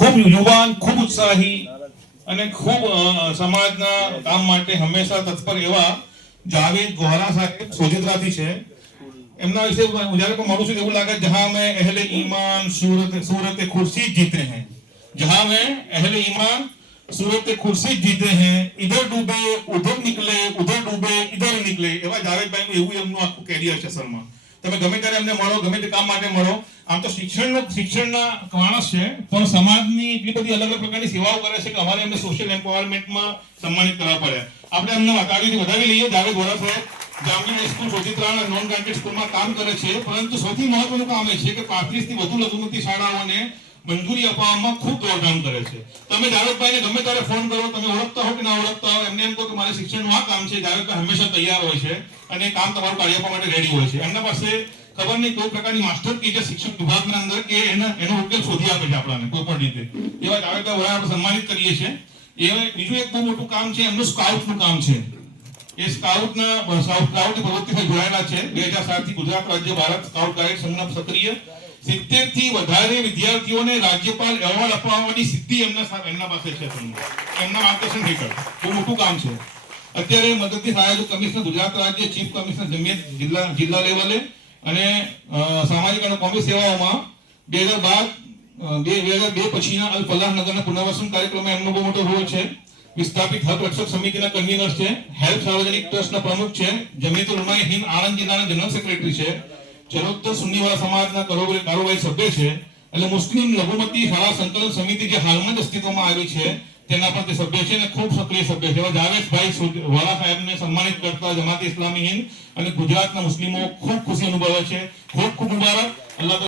ખૂબ યુવાન, ખૂબ ઉત્સાહી અને ખૂબ સમાજના કામ માટે હંમેશા તત્પર એવા જાવેદ ગોહરા સાહેબ સોજિત્રાથી છે. એમના વિશે જ્યારે પણ મળું છું એવું લાગે જહાં મેં અહેલે ઈમાન सूरत कुर्सी जीते हैं, जहां में अहले ईमान सूरत कुर्सी जीते हैं, इधर डूबे उधर निकले, उधर डूबे इधर निकले. એવા જાવેદભાઈનું એવું એમનું આખું કેરિયર છે સરમાં. તમે ગમે ત્યારે એમને મળો, ગમે તે કામ માટે મળો. આમ તો શિક્ષણના માણસ છે, પણ સમાજની એટલી બધી અલગ અલગ પ્રકારની સેવાઓ કરે છે કે અમારે એમને સોશિયલ એમ્પાવરમેન્ટમાં સન્માનિત કરવા પડે. આપણે એમને તાળીથી વધાવી લઈએ. જાવેદ ગોહરા સાહેબ Jamia school Sojitra non granted સ્કૂલમાં કામ કરે છે, પરંતુ સૌથી મહત્વનું કામ એ છે કે 35 થી વધુ લઘુમતી શાળાઓને મંજૂરી અપાવવામાં ખૂબ દોડધામ કરે છે. તમે જાવેદભાઈને ગમે ત્યારે ફોન કરો, તમે ઓળખતા હો કે ના ઓળખતા હો, એમને એમ કહો કે મારે શિક્ષણનું આ કામ છે, જાવેદભાઈ હંમેશા તૈયાર હોય છે અને કામ તમારું કાઢી આપવા માટે રેડી હોય છે. એમના પાસે ખબર નહીં કોઈ પ્રકારની માસ્ટર કી છે શિક્ષણ વિભાગના અંદર કે એનો ઉકેલ શોધી આપે છે આપણને કોઈ પણ રીતે. એવા જાવેદભાઈ વડા આપણે સન્માનિત કરીએ છીએ. એ બીજું એક બહુ મોટું કામ છે એમનું સ્કાઉટનું કામ છે. એ સ્કાઉટની પ્રવૃત્તિથી જોડાયેલા છે. 2007 થી ગુજરાત રાજ્ય ભારત સ્કાઉટ ગાઈડ સંઘના સક્રિય 70 થી વધારે વિદ્યાર્થીઓને રાજ્યપાલ એવોર્ડ અપાવવાની સિદ્ધિ એમના પાસે છે. એમના માર્ગદર્શન હેઠળ બહુ મોટું કામ છે. અત્યારે મદદથી આયોજક કમિશનર ગુજરાત રાજ્ય ચીફ કમિશનર જમિયત જિલ્લા લેવલે અને સામાજિક અને કોમી સેવાઓમાં 2002 પછીના અલ ફલાહ નગરના પુનર્વસન કાર્યક્રમમાં એમનો બહુ મોટો રોલ છે. વિસ્થાપિત હક રક્ષક સમિતિના કન્વીનર છે, હેલ્પ સાર્વજનિક ટ્રસ્ટના પ્રમુખ છે, જમિયતુલ ઉલમાએ હિન્દ આણંદ જિલ્લાના જનરલ સેક્રેટરી છે, ચરોતર સુન્નીવાળા સમાજના કારોબારી સભ્ય છે, એટલે મુસ્લિમ લઘુમતી શાળા સંકલન સમિતિ જે હાલમાં જ અસ્તિત્વમાં આવી છે તેના પણ તે સભ્ય છે અને ખૂબ સક્રિય સભ્ય છે. જાવેદભાઈ વડા સાહેબને સન્માનિત કરતા જમાત ઇસ્લામી હિન્દ અને ગુજરાતના મુસ્લિમો ખૂબ ખુશી અનુભવે છે. ખૂબ ખૂબ મુબારક. અલ્લાહ